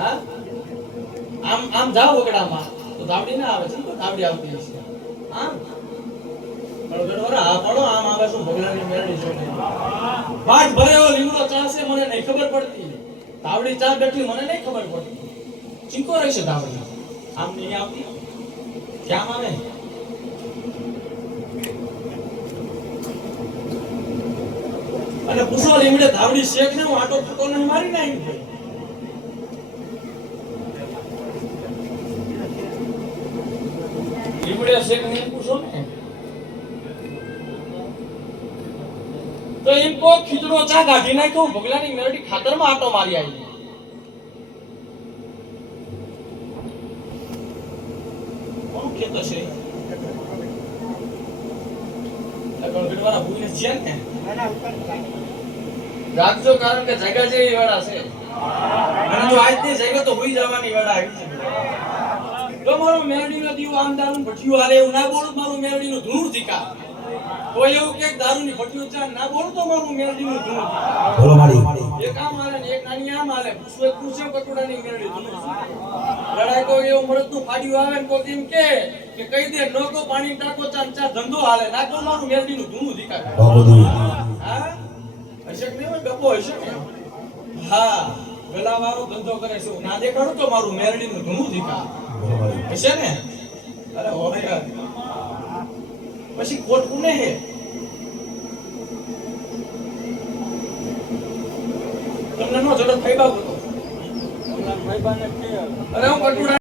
હા આમ આ પડો, આમ આવે શું ભગલાની મેળવી છે. છે, મને નહીં ખબર પડતી. ધાવડી ચા બેઠી, મને નહીં ખબર પડતી. ચીકો રહેશે ધાવડી. આમ નહીં આવતી? ક્યાં આવે અને પૂછો એમણે ધાવડી શેખ ને હું આટો થતો નહીં, મારી નાખી શેક નહીં પૂછો ને. તો એમ કો ખીચડો ચા કાઢી નાખ્યો, ભગલાની મેરડી ખાતરમાં આટો મારી આવી કોનું ખેત હશે આગળ છે ને? રાખજો કારણ કે જગા જેવી વેળા છે. અને જો આજની જગ્યા તો હોઈ જવાની વેળા આવી છે. તો મારો મેરડીનો દીવો આમ દારૂ ભઠિયું હાલે એવું ના બોલું મારું મેરડીનું ધૂળ ધીકા કોઈ એવું કે દારૂની ભઠિયું ચા ના બોલું તો મારું મેરડીનું ધીકા બોલો મારી. એક આમ હાલે ને એક નાની આમ હાલે. પૂછવે પૂછે કટોડાની મેરડી ધીકા લડાઈ કોઈ એવું મરદનું ફાડ્યું આવે ને કોઈ એમ કે કે કહી દે ન પાણી ટાકો ચા ચા ધંધો હાલે. નાખો મારું મેરડીનું નું ધૂનું દીકા હા? હશે કે નહીં હોય? ગપ્પો હશે કે હા. ગલાવાળો ધંધો કરે છે. ના દેખાડું તો મારું મેરડી નું ધૂનું દીકા હશે ને? અરે હોવે પછી કોટ કુને હે? તમને નો જડત થઈ બાબતો અરે હું કટુડા